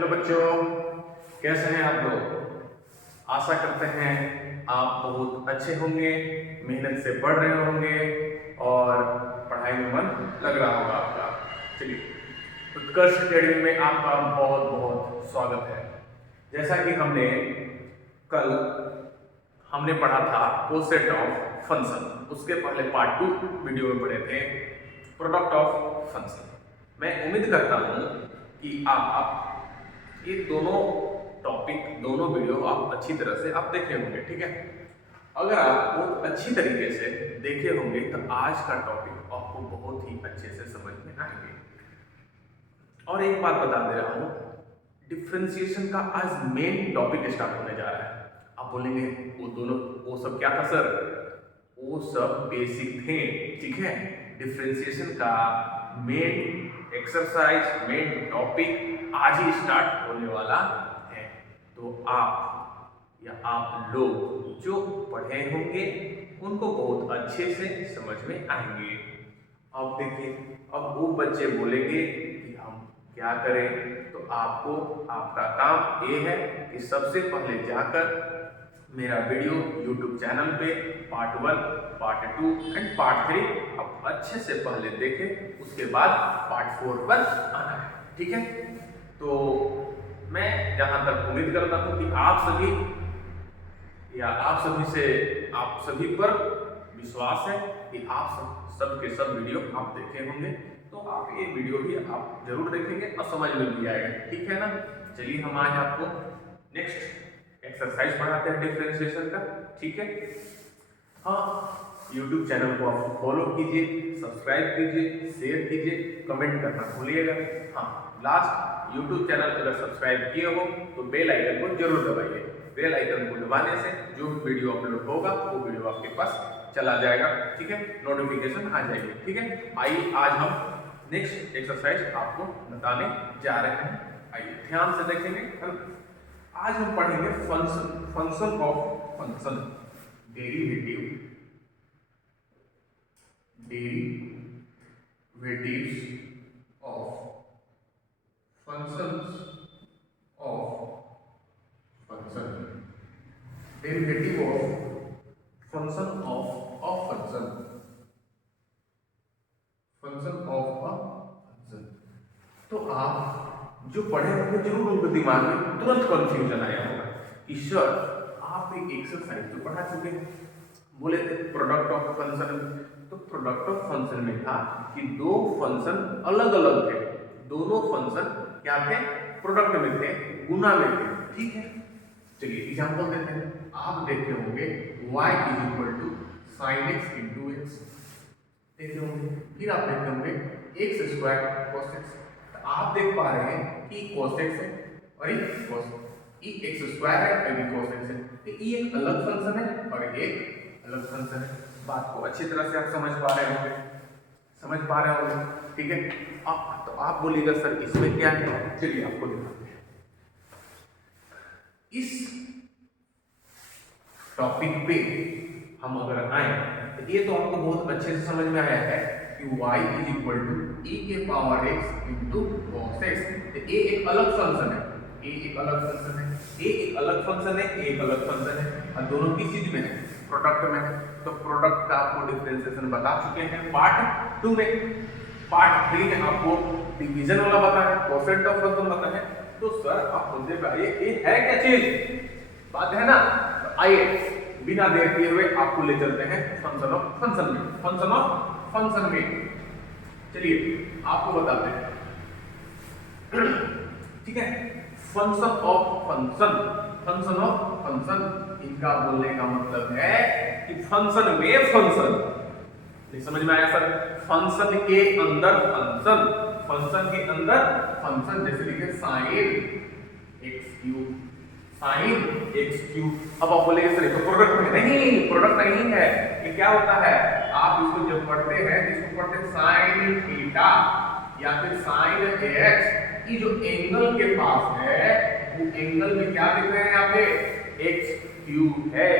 Hello बच्चों, कैसे हैं आप लोग। आशा करते हैं आप बहुत अच्छे होंगे, मेहनत से पढ़ रहे होंगे और पढ़ाई में मन लग रहा होगा आपका। चलिए, उत्कर्ष अकेडमी में आपका बहुत बहुत स्वागत है। जैसा कि कल हमने पढ़ा था कोसेट ऑफ फंक्शन, उसके पहले पार्ट 2 वीडियो में पढ़े थे प्रोडक्ट ऑफ फंक्शन। मैं उम्मीद करता हूँ कि आप ये दोनों टॉपिक, दोनों वीडियो आप अच्छी तरह से आप देखे होंगे। ठीक है, अगर आप बहुत अच्छी तरीके से देखे होंगे तो आज का टॉपिक आपको बहुत ही अच्छे से समझ में आएंगे। और एक बात बता दे रहा हूँ, डिफरेंशिएशन का आज मेन टॉपिक स्टार्ट होने जा रहा है। आप बोलेंगे वो सब क्या था सर? वो सब बेसिक थे। ठीक है, डिफरेंशिएशन का मेन एक्सरसाइज, मेन टॉपिक आज ही स्टार्ट होने वाला है। तो आप लोग जो पढ़े होंगे उनको बहुत अच्छे से समझ में आएंगे। अब देखिए, अब वो बच्चे बोलेंगे कि हम क्या करें, तो आपका काम ये है कि सबसे पहले जाकर मेरा वीडियो YouTube चैनल पे पार्ट 1, पार्ट 2 एंड पार्ट 3 आप अच्छे से पहले देखें, उसके बाद पार्ट 4 पर आना है। ठीक है, तो मैं जहां तक उम्मीद करता हूं कि आप सभी पर विश्वास है कि आप सब के सब वीडियो आप देखे होंगे, तो आप ये वीडियो भी आप जरूर देखेंगे और समझ में भी आएगा। ठीक है ना। चलिए, हम आज आपको नेक्स्ट एक्सरसाइज पढ़ाते हैं डिफरेंशिएशन का। ठीक है, हाँ, YouTube चैनल को आप फॉलो कीजिए, सब्सक्राइब कीजिए, शेयर कीजिए, कमेंट करना भूलिएगा। हाँ, लास्ट YouTube चैनल अगर सब्सक्राइब किए हो तो बेल आइकन को जरूर दबाइए। बेल आइकन को दबाने से जो वीडियो अपलोड होगा वो वीडियो आपके पास चला जाएगा। ठीक है, नोटिफिकेशन आ जाएगी। ठीक है, आइए आज हम नेक्स्ट एक्सरसाइज आपको बताने जा रहे हैं। आइए ध्यान से देखेंगे। आज हम पढ़ेंगे function of function, derivatives of functions of function, derivative of function of function of a function. तो आप जो पढ़े होंगे जरूर उनके दिमाग में तुरंत कंफ्यूजन आया होगा कि सर आप एक एक्सरसाइज तो पढ़ा चुके हैं, बोले थे प्रोडक्ट ऑफ फंक्शन। तो प्रोडक्ट ऑफ फंक्शन में था कि दो फंक्शन अलग अलग थे, दोनों फंक्शन क्या थे? प्रोडक्ट में थे, गुना में थे। ठीक है, चलिए एग्जांपल देते हैं। आप देखे होंगे y sin x x देखे होंगे, फिर आप देखे होंगे x² cos x। आप देख पा रहे हैं कि cos x है और ये x² है और ये cos x है, तो ये एक अलग फंक्शन है और एक अलग फंक्शन है। बात को अच्छी तरह से आप समझ पा रहे होंगे। ठीक है, तो आप बोलिएगा सर इसमें क्या है? चलिए आपको दिखाते हैं। इस टॉपिक पे हम अगर आए तो ये तो आपको बहुत अच्छे से समझ में आया है कि y e के power x into cos x। तो ये एक अलग फंक्शन है, ये एक अलग फंक्शन है और दोनों किस चीज में है? प्रोडक्ट में है। तो प्रोडक्ट का आपको डिफरेंशिएशन बता चुके हैं पार्ट 2 में। पार्ट 3 में आपको डिवीजन वाला बताया, कोसेट ऑफ फंक्शन बताया। तो सर आप मुझे बताइए ये है क्या चीज? बात है ना। तो आइए बिना देर किए हुए आपको ले चलते हैं फंक्शन ऑफ फंक्शन में। चलिए आपको बताते हैं। ठीक है, फंक्शन ऑफ फंक्शन इनका बोलने का मतलब है कि फंक्शन में फंक्शन। नहीं समझ में आया सर? फंक्शन के अंदर फंक्शन, जैसे लिखे sin x3। अब आप बोलेंगे सर ये तो प्रोडक्ट में नहीं, प्रोडक्ट नहीं है। ये क्या होता है? आप इसको जब पढ़ते हैं sin थीटा या फिर sin ax, ये जो एंगल के पास है वो एंगल में क्या लिख रहे हैं यहाँ पे? x3 है।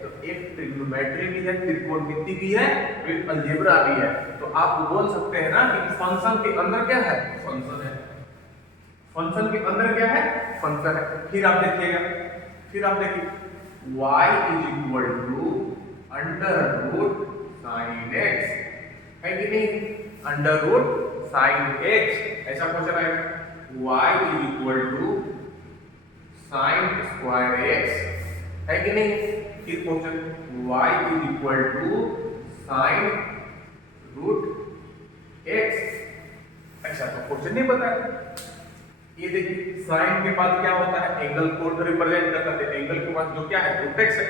तो एक ट्रिग्नोमेट्री भी है, त्रिकोणमिति भी है, एक अलजेब्रा भी है। तो आप बोल सकते हैं ना कि फंक्शन के अंदर क्या है? फंक्शन है। फंक्शन के अंदर क्या है, फंक्शन है। फिर आप देखिएगा, फिर आप देखिए y is equal to under root sine x, है कि नहीं, अंडर रूट साइन एक्स, ऐसा क्वेश्चन आएगा। y is equal to sine square x, है कि नहीं। फिर question y is equal to sine root x, ऐसा तो क्वेश्चन नहीं बताया। ये देखिए साइन के बाद क्या होता है, एंगल को रिप्रेजेंट करता है, एंगल के बाद जो क्या है रूट एक्स है।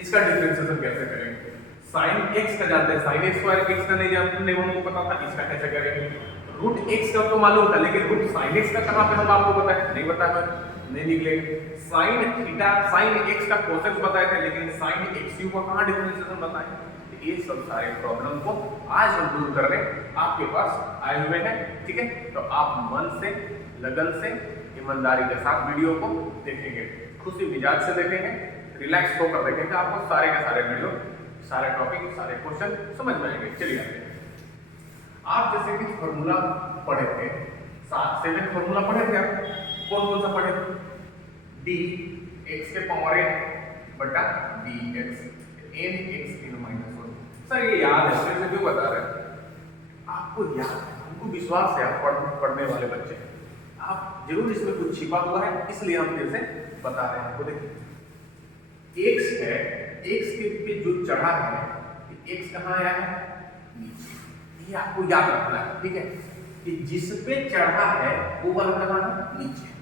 इसका डिफरेंशिएशन कैसे करेंगे, साइन एक्स का जानते हैं, साइन एक्स स्क्वायर एक्स का नहीं जानते, नहीं हमको पता था, इसका कैसे करेंगे। रूट एक्स का तो मालूम था, लेकिन रूट साइन एक्स का कहां पे हम आपको पता है, नहीं पता है, नहीं निकलेगा। साइन थीटा साइन एक्स का कोसेक बताए थे, लेकिन साइन एक्स यू का कहां डिफरेंशिएशन बताए। ये सब सारे प्रॉब्लम को आज हम दूर करने आपके पास आए हुए हैं, ठीक है। तो आप मन से, लगन से, ईमानदारी के साथ वीडियो को देखेंगे, खुशी मिजाज से देखेंगे, रिलैक्स होकर देखेंगे, आपको सारे के सारे वीडियो, सारे टॉपिक, सारे क्वेश्चन समझ में आएंगे। चलिए आप जैसे कि फॉर्मूला पढ़े थे, 7 फॉर्मूला पढ़े थे आप, कौन कौन सा पढ़े थे, डी एक्स के पावर n बटा डी एक्स n x इन माइनस 1। सर ये याद है, फिर से क्यों बता रहे हैं, आपको याद है, हमको विश्वास है आप पढ़ने वाले बच्चे, आप जरूर इसमें कुछ छिपा हुआ है, इसलिए हम फिर से बता रहे हैं आपको। देखिए x है, x के पे जो चढ़ा है, x कहाँ आया है, नीचे, ये आपको याद रखना है, ठीक है। कि जिस पे चढ़ा है वो वाला कहाँ है, नीचे।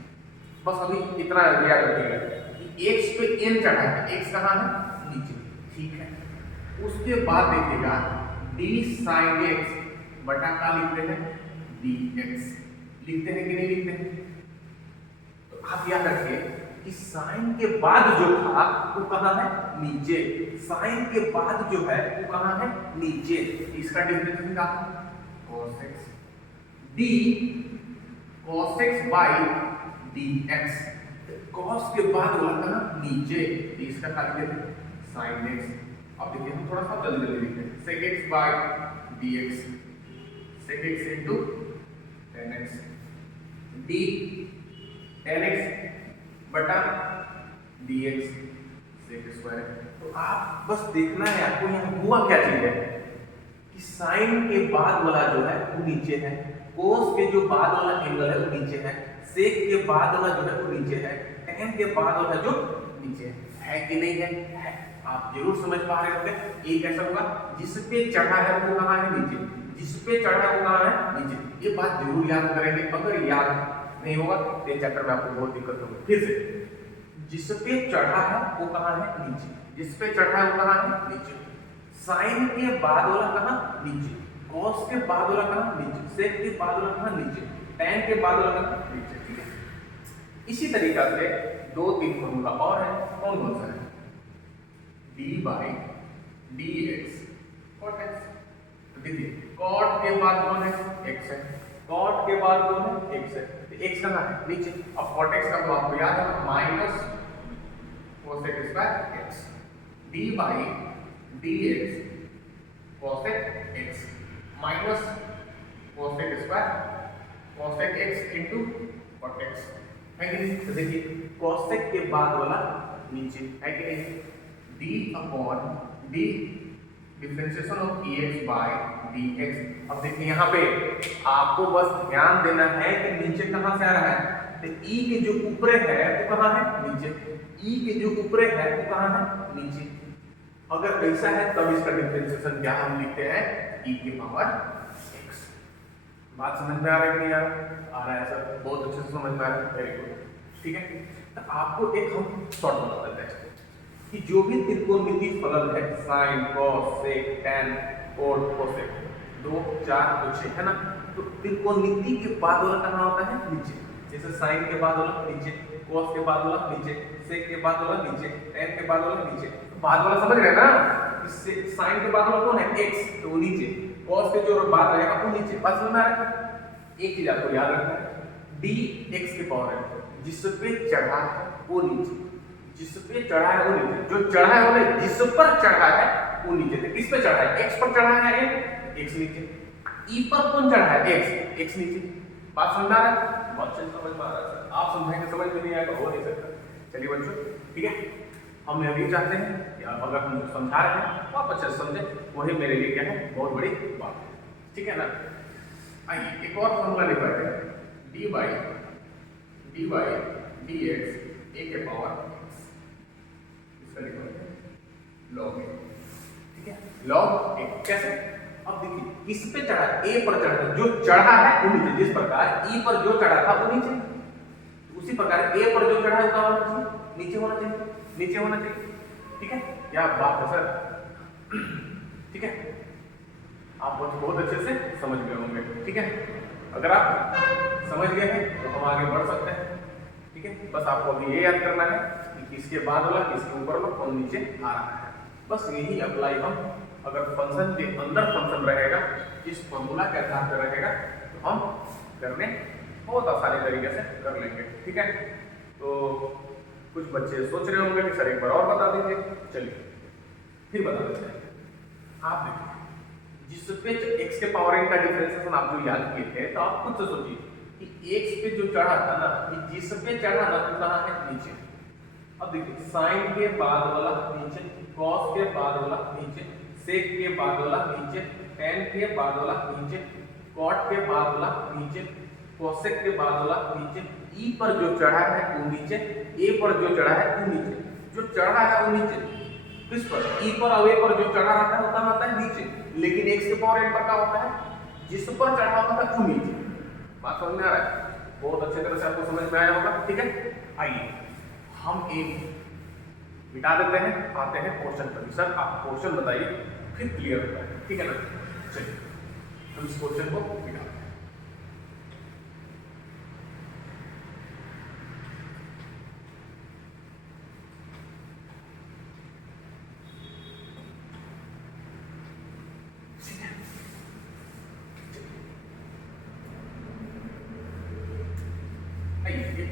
बस अभी इतना याद रखिएगा कि x पे n चढ़ा है, x कहाँ है, नीचे, ठीक है। उसके बाद देखिएगा d sin x बटा का लिखते हैं dx, लिखते हैं कि नहीं लिखते हैं। तो आप याद रखिए कि साइन के बाद जो था वो कहाँ है, नीचे, साइन के बाद जो है वो कहाँ है, नीचे। इसका डिफरेंशिएशन क्या था, cos x d cos x by dx, cos के बाद वाला कहाँ, नीचे, इसका क्या लिखते हैं, sin x। अब देखिए हम थोड़ा सा जल्दी जल्दी लिखते हैं, sec x by dx, sec x into tan x, d tan x बटा dx sec स्क्वायर। तो आप बस देखना है आपको यहाँ हुआ क्या चीज है कि साइन के बाद वाला जो है वो नीचे है, कोस के जो बाद वाला एंगल है वो नीचे है, सेक के बाद वाला जो है वो नीचे है, tan के बाद वाला जो नीचे है कि नहीं है। आप जरूर समझ पा रहे होंगे। ये कैसा होगा, जिस पे चढ़ा है वो कहाँ है, नीचे, जिस पे चढ़ा है वो कहाँ है, नीचे। ये बात जरूर याद करेंगे, अगर याद नहीं होगा तो चैप्टर में आपको बहुत दिक्कत होगी। फिर से, जिस पे चढ़ा है वो कहाँ है, नीचे, जिस पे चढ़ा है वो कहाँ है, नीचे। साइन के बाद वाला कहाँ, नीचे, कॉस के बाद वाला कहाँ, नीचे, सेक के बाद वाला कहाँ, नीचे, टैन के बाद वाला कहाँ, नीचे, ठीक है। इसी तरीका से 2-3 फॉर्मूला और है, कौन कौन सा है, d by dx cot x। तो देखिए cot के बाद कौन है, x है, cot के बाद कौन है, x है, तो x कहाँ है, नीचे। अब cot x का तो आपको याद है minus cosec square x, d by dx cosec x minus cosec square cosec x into cot x, है कि नहीं। तो देखिए cosec के बाद वाला नीचे, है कि नहीं, d upon d differentiation of ex by dx। अब देखिए यहाँ पे आपको बस ध्यान देना है कि नीचे कहाँ से आ रहा है, तो e के जो ऊपरे है वो कहाँ है, नीचे, e के जो ऊपरे है वो कहाँ है, नीचे। अगर ऐसा है तब इसका डिफरेंशिएशन क्या हम लिखते हैं, e की पावर x। बात समझ में आ रहा है कि नहीं आ रहा है सर, बहुत अच्छे से समझ में आ रहा है, वेरी गुड, ठीक है। तो आपको एक हम शॉर्ट बता देते हैं कि जो भी त्रिकोणमितीय फलन है, साइन, कॉस, सेक, टैन और कोसेक, 2, 4 और 6 है ना, तो त्रिकोणमिति के बाद वाला कहाँ होता है, नीचे। जैसे साइन के बाद वाला नीचे, कॉस के बाद वाला नीचे, सेक के बाद वाला नीचे, टैन के बाद वाला नीचे। तो बाद वाला समझ रहे हैं ना, इससे साइन के बाद वाला कौन है, x, तो वो नीचे, कॉस के जो बाद रहेगा वो नीचे। बात समझ में आ रहा है। एक चीज आपको याद रखना है, d x के पावर है, जिस पे चढ़ा है वो नीचे, जिस पे चढ़ा है वो नीचे, जो चढ़ा है वो जिस पर चढ़ा है वो नीचे। तो किस पे चढ़ा है, x पर चढ़ा है, x नीचे। e पर कौन चढ़ा है, x नीचे। बात समझ में आ रहा है? बहुत अच्छे समझ में आ रहा है सर। आप समझेंगे समझ में नहीं आएगा, हो नहीं सकता। चलिए बच्चों, ठीक है, हम यह भी चाहते हैं कि आप अगर हम समझा रहे हैं तो आप अच्छे से समझें, वही मेरे लिए क्या है, बहुत बड़ी बात है, ठीक है ना। आइए एक और फॉर्मूला लिख लेते हैं, dy dx a के पावर x, इसका लिख लेते हैं log a, ठीक है, log a कैसे? अब देखिए किस पे चढ़ा, a पर चढ़ा, जो चढ़ा है वो नीचे, जिस प्रकार e पर जो चढ़ा था वो नीचे, उसी प्रकार a पर जो चढ़ा है वो होना चाहिए, नीचे होना चाहिए, नीचे होना चाहिए, ठीक है। क्या बात है सर, ठीक है, आप बहुत अच्छे से समझ गए होंगे, ठीक है। अगर आप समझ गए हैं तो हम आगे बढ़ सकते हैं, ठीक है। बस आपको अभी ये याद करना है कि किसके बाद वाला, किसके ऊपर वाला, कौन नीचे आ रहा है, बस यही अप्लाई हम, अगर फंक्शन के अंदर फंक्शन रहेगा, इस फॉर्मूला के आधार पर रहेगा, तो हम करने बहुत आसानी तरीके से कर लेंगे, ठीक है। तो कुछ बच्चे सोच रहे होंगे कि सर एक बार और बता दीजिए, चलिए फिर बता देते हैं। आप देखिए जिस पे x के पावर n का डिफरेंशिएशन आप जो याद किए थे, तो आप खुद से सोचिए कि x पे जो चढ़ा था ना, ये जिस पे चढ़ा ना वो कहाँ है, नीचे। अब देखिए साइन के बाद वाला नीचे, cos के बाद वाला नीचे, sec के बाद वाला नीचे, tan के बाद वाला नीचे, cot के बाद वाला नीचे, cosec के बाद वाला नीचे, e पर जो चढ़ा है वो नीचे, a पर जो चढ़ा है वो नीचे, जो चढ़ा है वो नीचे, किस पर, e पर और a पर जो चढ़ा रहता है वो होता है नीचे, लेकिन x के पावर n पर क्या होता है, जिस पर चढ़ा होता है वो नीचे। बात समझ में आ रहा है? बहुत अच्छे तरह से आपको समझ में आया होगा, ठीक है। आइए हम एक मिटा देते हैं, आते हैं क्वेश्चन पर। सर आप क्वेश्चन बताइए, फिर क्लियर होता है, ठीक है ना। चलिए हम इस क्वेश्चन को मिटाते हैं।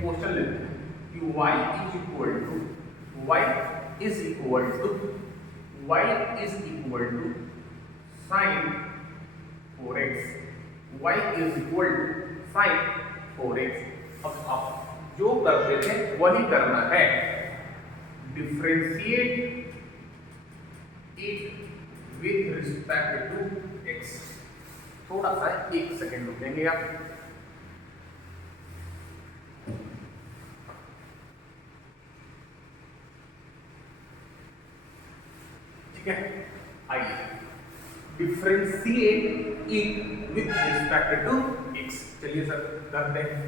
क्वेश्चन लेते हैं कि y is equal to sin 4x, y is equal to sin 4x। अब आप जो करते थे वही करना है, differentiate it with respect to x। थोड़ा सा 1 सेकेंड रुकेंगे आप, ठीक है। आइए differentiate it with respect to x। चलिए सर करते हैं,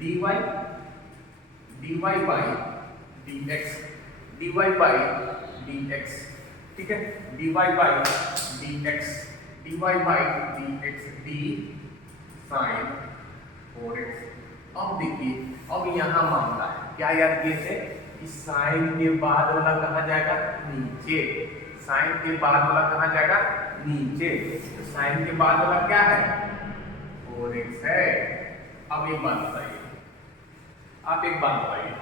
dy बाई dx, ठीक है, dy by dx d sin 4x। अब देखिए, अब यहां मामला है क्या याद किए थे कि साइन के बाद वाला कहां जाएगा, नीचे, साइन के बाद वाला कहां जाएगा, नीचे, तो साइन के बाद वाला क्या है, 4x है। अब एक बात बताइए, आप एक बात बताइए,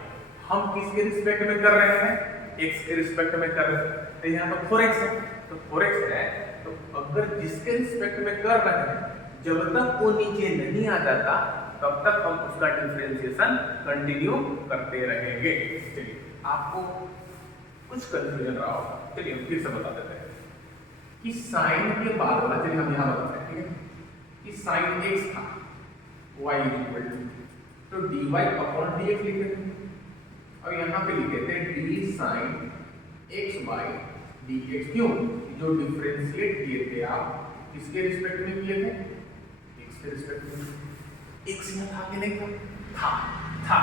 हम किसके रिस्पेक्ट में कर रहे हैं, x के रिस्पेक्ट में कर रहे हैं, तो यहाँ पर 4x है, तो 4x है, तो अगर जिसके रिस्पेक्ट में कर रहे हैं जब तक वो नीचे नहीं आ जाता तब तक हम उसका डिफरेंशिएशन कंटिन्यू करते रहेंगे। चलिए आपको कुछ कंफ्यूजन रहा होगा, चलिए हम फिर से बता देते हैं कि साइन के बाद वाला, चलिए हम यहाँ बताते हैं, ठीक है, कि साइन x था y इक्वल टू, तो dy अपॉन dx लिखे थे, और यहाँ पे लिखे थे d sin x by dx। क्यों, जो डिफरेंशिएट किए थे आप किसके रिस्पेक्ट में किए थे, x के रिस्पेक्ट में। x में था कि नहीं था,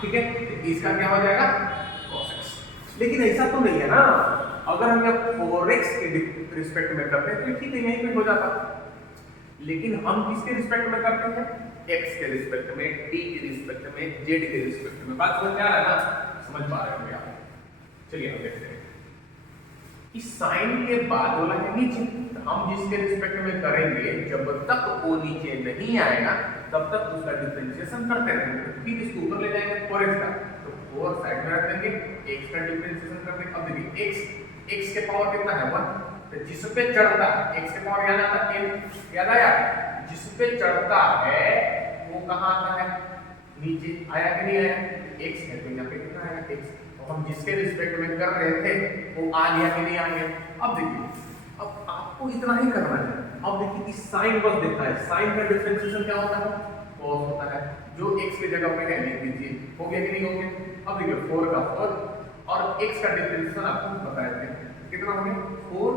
ठीक है, तो इसका क्या हो जाएगा, cos x। लेकिन ऐसा तो नहीं है ना, अगर हम यहाँ 4x के रिस्पेक्ट में करते हैं तो ठीक है यहीं पे हो जाता, लेकिन हम किसके रिस्पेक्ट में करते हैं, x के रिस्पेक्ट में, t के रिस्पेक्ट में, z के रिस्पेक्ट में। बात समझ में आ रहा है ना, समझ पा रहे होंगे आप। चलिए हम देखते हैं कि साइन के बाद वाला है नीचे, तो हम जिसके रिस्पेक्ट में करेंगे जब तक वो नीचे नहीं आएगा तब तक उसका डिफरेंशिएशन करते रहेंगे, फिर इसको ऊपर ले जाएंगे 4x का, तो 4 साइड में रख देंगे, x का डिफरेंशिएशन कर देंगे। अब देखिए x के पावर कितना है 1, तो जिस पे चढ़ता है x के पावर याद आता है, याद आया, जिस पे चढ़ता है वो कहाँ आता है, नीचे आया कि नहीं आया, x है तो यहाँ पे कितना आया x, तो हम जिसके रिस्पेक्ट में कर रहे थे वो आ गया कि नहीं आ गया। अब देखिए, अब आपको इतना ही करना है। अब देखिए इस साइन बस देखना है, साइन का डिफरेंशिएशन क्या होता है, cos होता है, जो x के जगह पे है लिख दीजिए, हो गया कि नहीं हो गया। अब देखिए 4 का 4 और x का डिफरेंशिएशन आपको बताए थे कितना हो गया, 4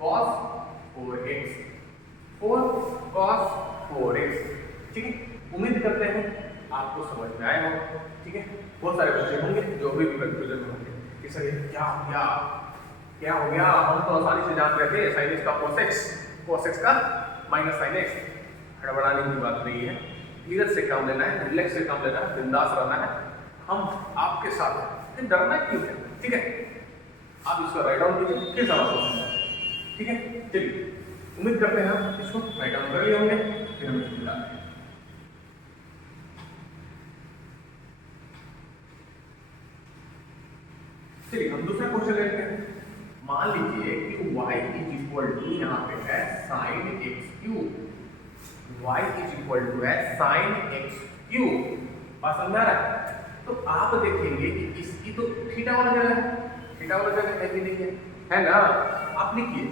cos 4x, 4 cos 4x, ठीक है। उम्मीद करते हैं आपको समझ में आया हो, ठीक है। बहुत सारे बच्चे होंगे जो भी कंफ्यूजन में होंगे कि सर ये क्या हो गया, क्या हो गया, हम तो आसानी से जान रहे थे sin x का cos x, cos x का माइनस sin x। हड़बड़ाने की बात नहीं है, धीरज से काम लेना है, रिलैक्स से काम लेना है, बिंदास रहना है, हम आपके साथ हैं, डरना क्यों है, ठीक है। आप इसको राइट डाउन कीजिए, फिर सवाल पूछिए, ठीक है। चलिए उम्मीद करते हैं हम इसको राइट डाउन कर लिए होंगे, फिर हम इसको मिलाते हैं। चलिए हम दूसरा क्वेश्चन लेते हैं। मान लीजिए कि y इज इक्वल टू यहाँ पे है sin x cube, y is equal to है sin x क्यूब, बात समझा रहा है। तो आप देखेंगे कि इसकी तो थीटा वाला जगह है, थीटा वाला जगह है कि नहीं है ना। आप लिखिए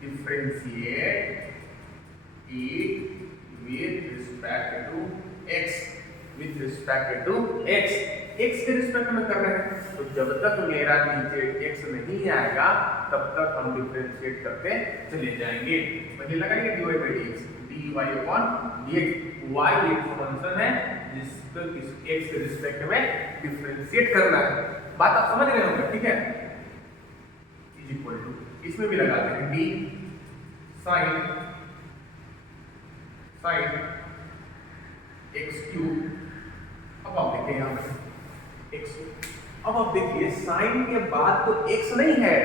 differentiate it with respect to x, with respect to x, x के रिस्पेक्ट में कर रहे हैं, तो जब तक मेरा नीचे x नहीं आएगा तब तक हम डिफरेंशिएट करते चले जाएंगे। पहले लगाएंगे dy by dx, dy upon dx, y एक फंक्शन है जिसको x के रिस्पेक्ट में डिफरेंशिएट करना है, बात आप समझ रहे होंगे, ठीक है। इज इक्वल टू, इसमें भी लगाते हैं d sin x क्यूब। अब आप देखिए यहाँ पे x, अब आप देखिए साइन के बाद तो x नहीं है,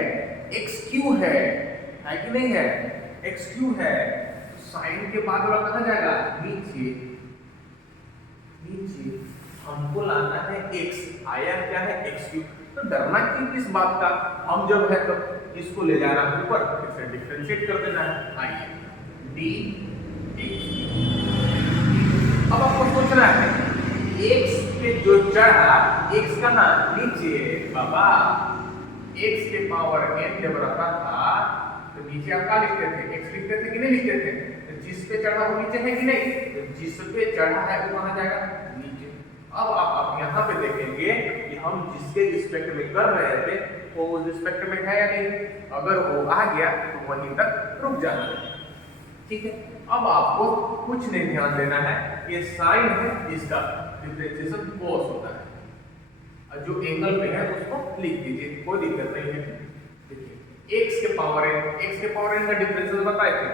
x क्यू है कि नहीं है, x क्यू है, तो साइन के बाद वाला कहाँ जाएगा, नीचे, नीचे हमको लाना है x, आया क्या है x क्यू, तो डरना क्यों किस बात का, हम जब है तो इसको ले जाना है ऊपर, फिर से डिफरेंशिएट कर देना है, आइए d x। अब आपको सोचना है x पे जो चढ़ा, x कहाँ, नीचे बाबा, x के पावर n जब रखा था तो नीचे आप क्या लिखते थे, x लिखते थे कि नहीं लिखते थे, तो जिस पे चढ़ा वो नीचे है कि नहीं, तो जिस पे चढ़ा है वो कहाँ जाएगा, नीचे। अब आप यहाँ पे देखेंगे कि हम जिसके रिस्पेक्ट में कर रहे थे वो उस रिस्पेक्ट में है या नहीं, अगर वो आ गया तो वहीं तक रुक जाना है, ठीक है। अब आपको कुछ नहीं ध्यान देना है, ये साइन है, इसका डिफरेंशिएशन cos होता है, और जो एंगल पे है उसको लिख दीजिए, कोई दिक्कत नहीं है। देखिए x के पावर n का डिफरेंशिएशन बताए थे,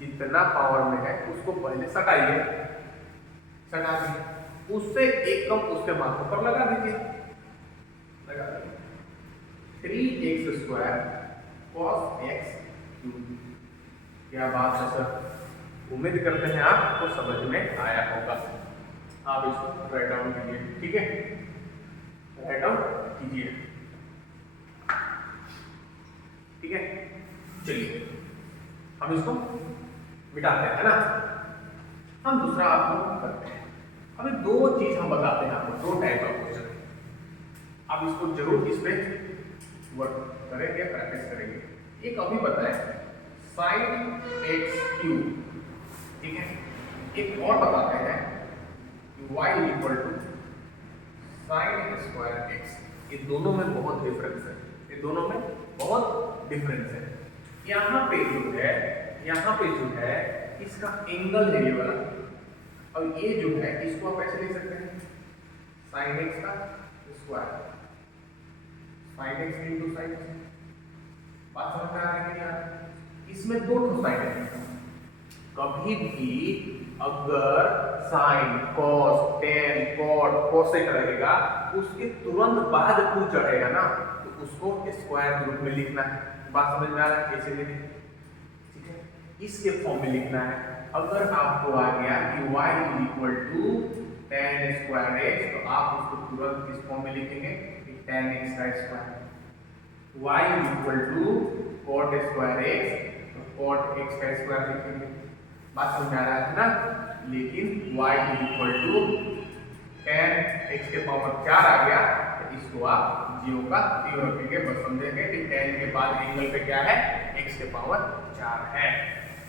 जितना पावर में है उसको पहले सटाइए, सटा दीजिए, उससे एक कम उसके मार्कों पर लगा दीजिए, लगा दीजिए 3x square cos x cube. क्या बात है सर, उम्मीद करते हैं आपको समझ में आया होगा। आप इसको राइट डाउन कीजिए, ठीक है, राइट डाउन कीजिए, ठीक है। चलिए हम इसको मिटाते हैं ना, हम दूसरा आपको करते हैं। अभी दो चीज हम बताते हैं आपको, दो टाइप का क्वेश्चन, आप इसको जरूर इस पे वर्क करेंगे, प्रैक्टिस करेंगे। एक अभी बताएं sin x क्यूब, ठीक है। एक और बताते हैं कि y equal to sin square x, ये दोनों में बहुत डिफरेंस है, ये दोनों में बहुत डिफरेंस है। यहाँ पे जो है, यहाँ पे जो है इसका एंगल है ये वाला, और ये जो है इसको आप ऐसे लिख सकते हैं sin x का square, sin x into sin x। बात समझ में आ रही है क्या, इसमें दो ठो साइन है, कभी भी अगर sign cos tan cot cosec रहेगा उसके तुरंत बाद टू चढ़ेगा ना, तो उसको स्क्वायर के रूप में लिखना है। बात समझ में आ रहा है कैसे लिखें, ठीक है, इसके फॉर्म में लिखना है। अगर आपको आ गया कि y is equal to tan square x, तो आप उसको तुरंत किस फॉर्म में लिखेंगे कि tan x का square, y is equal to cot square x, तो cot x का स्क्वायर लिखेंगे। बात समझ में आ रहा है ना, लेकिन y equal to tan x के पावर 4 आ गया, तो इसको आप 0 का 0 रखेंगे। बस समझेंगे कि tan के बाद एंगल पे क्या है, x के पावर 4 है।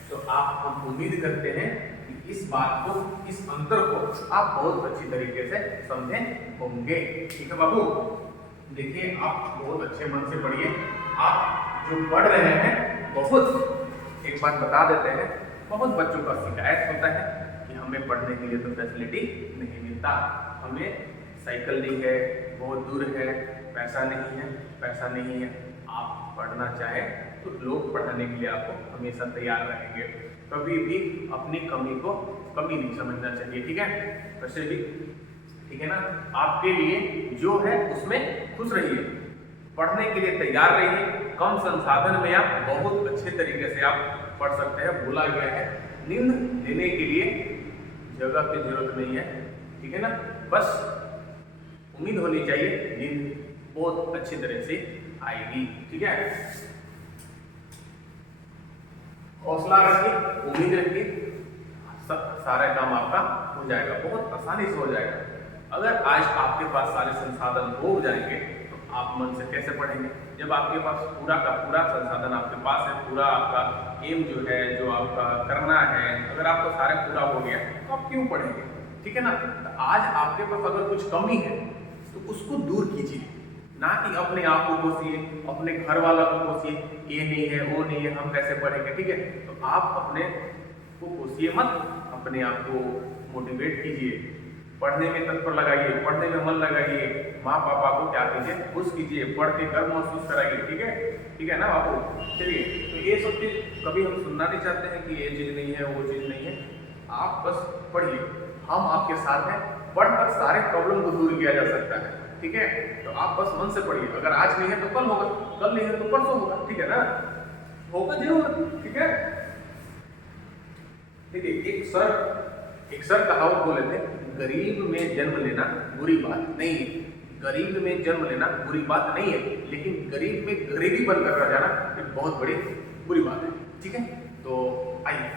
तो आप हम उम्मीद करते हैं कि इस बात को, इस अंतर को आप बहुत अच्छी तरीके से समझे होंगे। ठीक है बाबू, देखिए आप बहुत अच्छे मन से पढ़िए। आप जो पढ़ रहे हैं बहुत, एक बात बता देते हैं, बहुत बच्चों का शिकायत होता है कि हमें पढ़ने के लिए तो फैसिलिटी नहीं मिलता, हमें साइकिल नहीं है, बहुत दूर है, पैसा नहीं है, पैसा नहीं है। आप पढ़ना चाहें तो लोग पढ़ाने के लिए आपको हमेशा तैयार रहेंगे। कभी भी अपनी कमी को कमी नहीं समझना चाहिए। ठीक है, वैसे भी ठीक है ना, आपके लिए जो है उसमें खुश रहिए, पढ़ने के लिए तैयार रहिए। कम संसाधन में आप बहुत अच्छे तरीके से आप पढ़ सकते हैं। बोला गया है नींद लेने के लिए जगह की जरूरत नहीं है। ठीक है ना, बस उम्मीद होनी चाहिए नींद बहुत अच्छी तरह से आएगी। ठीक है, हौसला रखिए, उम्मीद रखिए, सारा काम आपका हो जाएगा, बहुत आसानी से हो जाएगा। अगर आज आपके पास सारे संसाधन हो जाएंगे तो आप मन से कैसे पढ़ेंगे? जब आपके पास पूरा का पूरा संसाधन आपके पास है, पूरा आपका एम जो है, जो आपका करना है, अगर आपको सारे पूरा हो गया तो आप क्यों पढ़ेंगे? ठीक है ना, तो आज आपके पास अगर कुछ कमी है तो उसको दूर कीजिए, ना कि अपने आप को कोसिए, अपने घर वालों को कोसिए, ये नहीं है, वो नहीं है, हम कैसे पढ़ेंगे। ठीक है, तो आप अपने को कोसिए मत, अपने आप को मोटिवेट कीजिए, पढ़ने में तत्पर लगाइए, पढ़ने में मन लगाइए, माँ पापा को क्या कीजिए, खुश कीजिए, पढ़ के गर्व महसूस कराइए। ठीक है ना बाबू। चलिए, तो ये सब चीज कभी हम सुनना नहीं चाहते हैं कि ये चीज नहीं है, वो चीज नहीं है। आप बस पढ़िए, हम आपके साथ हैं, पढ़कर सारे प्रॉब्लम को दूर किया जा सकता है। ठीक है, तो आप बस मन से पढ़िए। अगर आज नहीं है तो कल होगा, कल नहीं है तो परसों होगा। ठीक है ना, होगा जरूर। ठीक है, देखिए एक सर कहावत बोले थे, गरीब में जन्म लेना बुरी बात नहीं है, गरीब में जन्म लेना बुरी बात नहीं है, लेकिन गरीब में गरीबी बनकर रह जाना ये बहुत बड़ी बुरी बात है। ठीक है, तो आइए,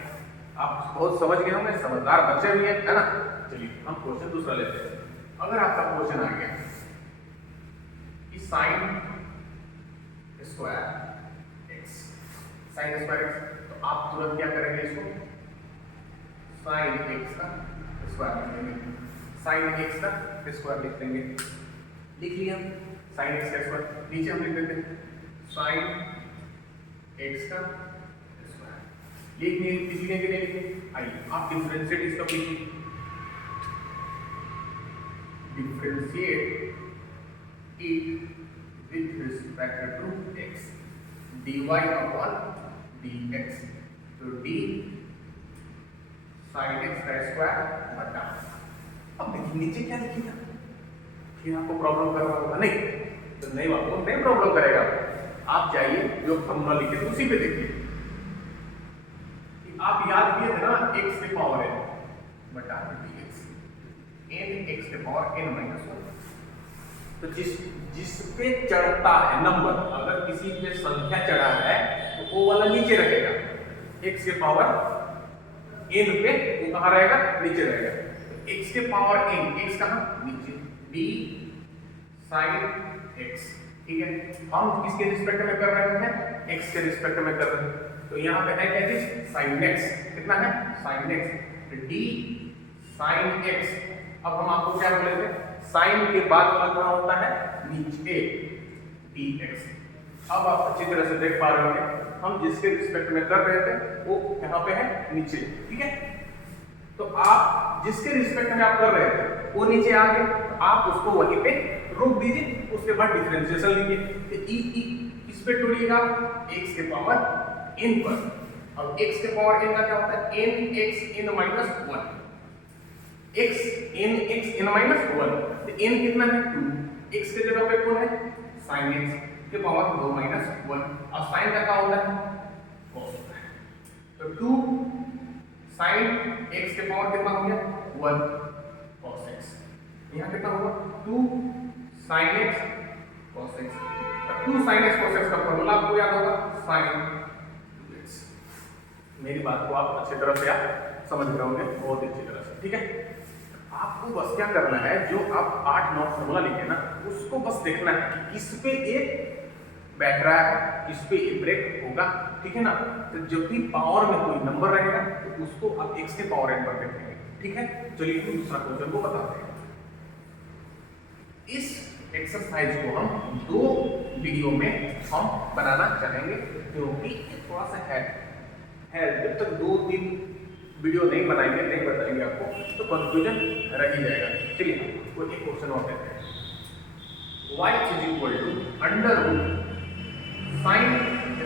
आप बहुत समझ गए होंगे, समझदार बच्चे भी हैं, है ना। चलिए हम क्वेश्चन दूसरा लेते हैं। अगर आपका क्वेश्चन आ गया कि साइन स्क्वायर एक्स, तो आप तुरंत क्या करेंगे, इसको साइन एक्स का स्क्वायर लिख लेंगे, साइन एक्स का स्क्वायर लिख लेंगे। लिख लिया साइन एक्स का स्क्वायर, नीचे हम लिख देते हैं साइन एक्स का स्क्वायर। लिखने के लिए लिखिए, आइए आप डिफरेंशिएट इसका कीजिए, differentiate it with respect to x, dy upon dx, तो d साइन एक्स का स्क्वायर बटा, अब देखिए नीचे क्या लिखिएगा, फिर आपको प्रॉब्लम कर रहा होगा नहीं, तो नहीं बाबू नहीं प्रॉब्लम करेगा। आप जाइए जो फॉर्मूला लिखे तो उसी पे देखिए, आप याद किए थे ना, x के पावर n बटा dx, n x के पावर n माइनस 1। तो जिस पे चढ़ता है नंबर, अगर किसी पे संख्या चढ़ा है तो वो वाला नीचे रहेगा, x के पावर n पे वो कहाँ रहेगा, नीचे रहेगा। तो x के पावर n, x कहाँ, नीचे, d sin x। ठीक है, हम किसके रिस्पेक्ट में कर रहे हैं, x के रिस्पेक्ट में कर रहे हैं, तो यहाँ पे है क्या चीज, sin x, कितना है sin x, तो d sin x। अब हम आपको क्या बोले थे, sin के बाद वाला कहाँ होता है, नीचे, dx। अब आप अच्छी तरह से देख पा रहे होंगे, हम जिसके रिस्पेक्ट में कर रहे थे वो यहाँ पे है नीचे। ठीक है, तो आप जिसके रिस्पेक्ट में आप कर रहे थे वो नीचे आ गए, तो आप उसको वहीं पे रोक दीजिए, उसके बाद डिफरेंशिएशन लीजिए। किस पे टूटिएगा, x के पावर n पर। अब x के पावर n का क्या होता है, n x n minus 1, x n x n minus 1, तो n कितना है 2, x के जगह पे कौन है sin x के पावर 2 माइनस 1, और sin का क्या होता है cos, तो 2 sin x के पावर कितना हो गया 1 cos x, यहाँ कितना होगा 2 sin x cos x, 2 sin x cos x का फॉर्मूला आपको याद होगा sin 2x। मेरी बात को आप अच्छी तरह से आप समझ रहे होंगे, बहुत अच्छी तरह से। ठीक है। आपको बस क्या करना है, जो आप 8-9 फॉर्मूला लिखे ना उसको बस देखना है कि किस पे ये बैठ रहा है, किस पे ये ब्रेक होगा, ठीक है ना। तो जब भी पावर में कोई नंबर रहेगा तो उसको आप x के पावर n पर देखेंगे, ठीक है। चलिए हम दूसरा क्वेश्चन को बताते हैं। इस एक्सरसाइज को हम 2 वीडियो में हम बनाना चाहेंगे, क्योंकि ये थोड़ा सा है जब तक 2-3 वीडियो नहीं बनाएंगे, नहीं बताएंगे आपको, तो कंफ्यूजन रह ही जाएगा। चलिए कोई एक क्वेश्चन और देते हैं। y is equal to under root sine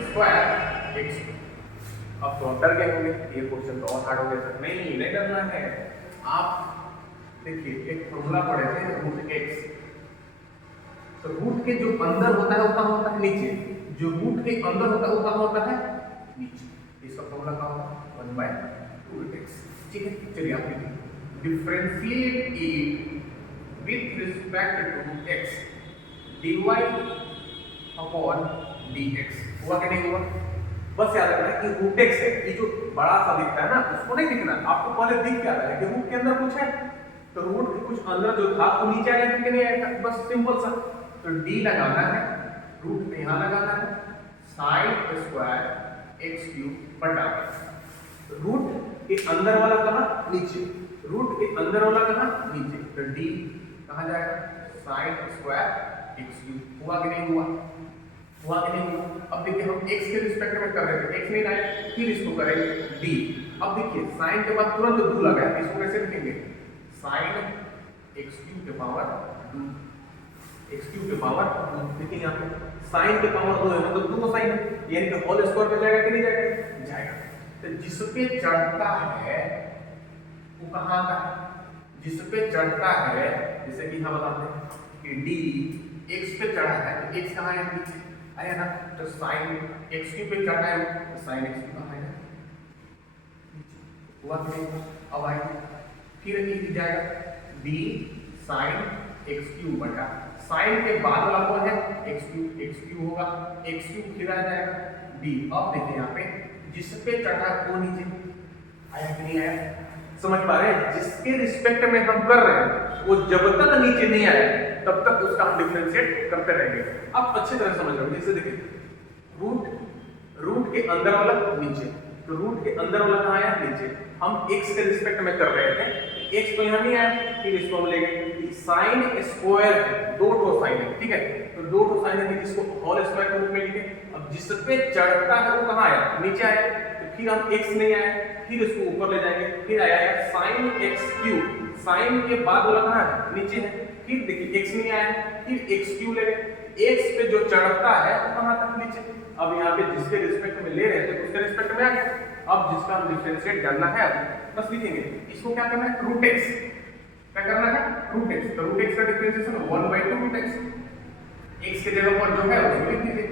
square x। अब तो डर गए होंगे, ये क्वेश्चन तो और हार्ड हो गया सर। नहीं डरना है। आप देखिए एक फॉर्मूला पढ़े थे रूट x, तो रूट के जो अंदर होता है वो कहाँ होता है, नीचे। जो रूट के अंदर होता है वो कहाँ होता है, नीचे। इसका फॉर्मूला क्या होता है, 1/2x, ठीक है। चलिए आप लिखिए differentiate it with respect to x dy upon dx। हुआ कि नहीं हुआ? बस याद रखना है कि रूट x है, ये जो बड़ा सा दिखता है ना उसको नहीं दिखना, आपको पहले दिख क्या रहा है कि रूट के अंदर कुछ है, तो रूट के कुछ अंदर जो था वो नीचे आएगा कि नहीं आएगा, बस सिंपल सा। तो d लगाना है, रूट में यहाँ लगाना है sin स्क्वायर x³ बटा रूट के अंदर वाला कहाँ, नीचे। रूट के अंदर वाला कहाँ, नीचे। तो d कहाँ जाएगा, sin स्क्वायर x³। हुआ कि नहीं हुआ? हुआ कि नहीं हुआ? अब देखिए हम x के रिस्पेक्ट में कर रहे थे, x नहीं लाए, फिर इसको करेंगे d। अब देखिए sin के बाद तुरंत 2 लगाया, इसको कैसे लिखेंगे, sin x³ के पावर 2, x³ के पावर 2। देखिए यहाँ पे sin के पावर 2 है, मतलब 2 sin है, यानी कि होल स्क्वायर पे जाएगा कि नहीं जाएगा, जाएगा। तो जिस पे चढ़ता है वो कहाँ आता है, जिस पे चढ़ता है, जैसे कि यहाँ बताते हैं कि d x पे चढ़ा है तो x कहाँ है, नीचे आया ना। तो sin x³ पे चढ़ा है तो sin x³ कहाँ है, हुआ कि नहीं? अब आएगा फिर ये जाएगा d sin x³ बटा sin के बाद वाला कौन है, x³ होगा, x³ फिर आ जाएगा d। अब देखिए यहाँ पे जिस पे चढ़ा वो नीचे आया कि नहीं आया, समझ पा रहे हैं? जिसके रिस्पेक्ट में हम कर रहे हैं वो जब तक नीचे नहीं आया तब तक उसका हम डिफरेंशिएट करते रहेंगे। आप अच्छी तरह समझ रहे हो। जैसे देखिए रूट के अंदर वाला नीचे, तो रूट के अंदर वाला कहाँ आया, नीचे। हम x के रिस्पेक्ट में कर रहे थे, x तो यहाँ नहीं आया, फिर इसको हम ले गए साइन स्क्वायर है, 2 साइन है, ठीक है। तो 2 साइन है, इसको होल स्क्वायर के रूप में लिखे। अब जिस पे चढ़ता है वो कहाँ आया, नीचे आया। तो फिर हम x नहीं आया, फिर इसको ऊपर ले जाएंगे, फिर आया sin x³। साइन के बाद वाला कहाँ है, नीचे है। फिर देखिए x नहीं आया, फिर x³ ले गए, x पे जो चढ़ता है वो कहाँ तक, नीचे। अब यहाँ पे जिसके रिस्पेक्ट में ले रहे थे उसके रिस्पेक्ट में आ गया। अब जिसका हम डिफरेंशिएट करना है बस लिखेंगे, इसको क्या करना है, रूट x। क्या करना है, रूट x। तो रूट x का डिफरेंशिएशन 1/2 रूट x। x के जगह पर जो है उसको लिख दीजिए,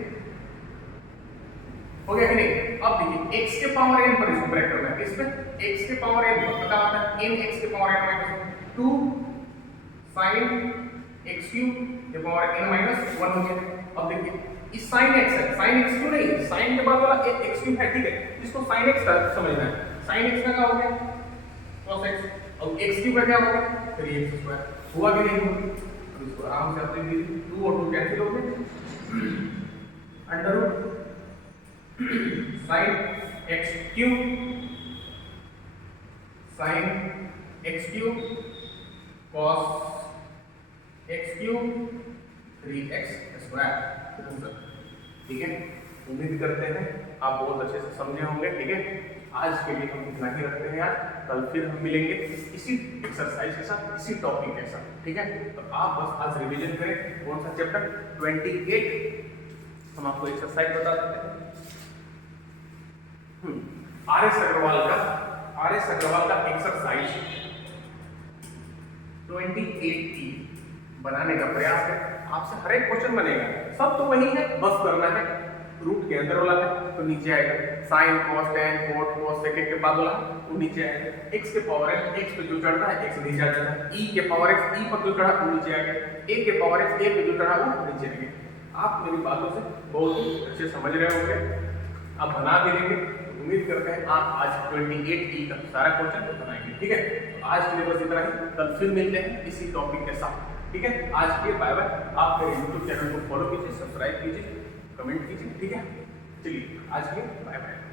हो गया कि नहीं? अब देखिए x के पावर n पर इसको ब्रेक करना है, इस पे x के पावर n पर पता होता है n x के पावर n - 2 sin x³ के पावर n - 1 हो गया। अब देखिए इस sin x है, sin x³ नहीं है, sin के बाद वाला x³ है, ठीक है। इसको sin x का समझना है। sin x का क्या हो गया, cos x। अब x³ का क्या हो गया, 3x²। हुआ कि नहीं हुआ? अब इसको आराम से अपने लिए 2 और 2 कैंसिल हो गए, under root sin x³ cos x³ 3x²। ठीक है, उम्मीद करते हैं आप बहुत अच्छे से समझे होंगे, ठीक है। आज के लिए हम इतना ही रखते हैं यार, कल फिर हम मिलेंगे इसी एक्सरसाइज के साथ, इसी टॉपिक के साथ, ठीक है। तो आप बस आज रिवीजन करें, कौन सा चैप्टर 28 हम आपको एक्सरसाइज बता देते हैं। आर एस अग्रवाल का एक्सरसाइज 28E बनाने का प्रयास है। आपसे हर एक क्वेश्चन बनेगा, सब तो वही है, बस करना है। रूट के अंदर वाला है तो नीचे आएगा, sine cos tan coat cos second के बाद वाला वो नीचे आएगा। x के पावर x, x पे जो चढ़ता है x नीचे आ जाता है। e के पावर x, e पर जो चढ़ा वो नीचे आएगा। a के पावर x, a पे जो चढ़ा वो नीचे आएगा। आप मेरी बातों से बहुत ही अच्छे समझ रहे होंगे, आप बना भी लेंगे। उम्मीद करते हैं आप आज 28E का सारा क्वेश्चन बनाएंगे, ठीक है। आज के लिए बस इतना ही, कल फिर मिलते हैं इसी टॉपिक के साथ। ठीक है, आज के लिए बाय बाय। आप मेरे यूट्यूब चैनल को फॉलो कीजिए, सब्सक्राइब कीजिए, कमेंट कीजिए। ठीक है, चलिए आज के लिए बाय बाय।